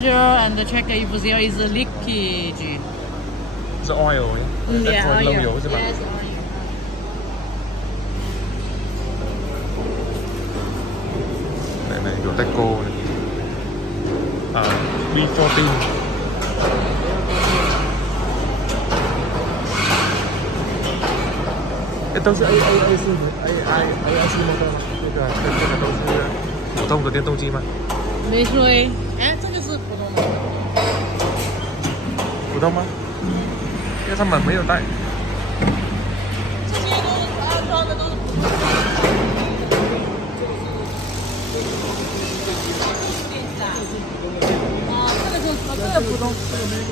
And check if there is a leakage. It's oil. Yeah, oil. Yes, oil. oil. ไหน有代购啊 V14 都是 AC motor 吗？这个都是普通的电动机吗？没吹，哎，这个是普通的。普通吗？因为他们没有带。这些都是安装的，都是普通的。啊，这个普通。这个没有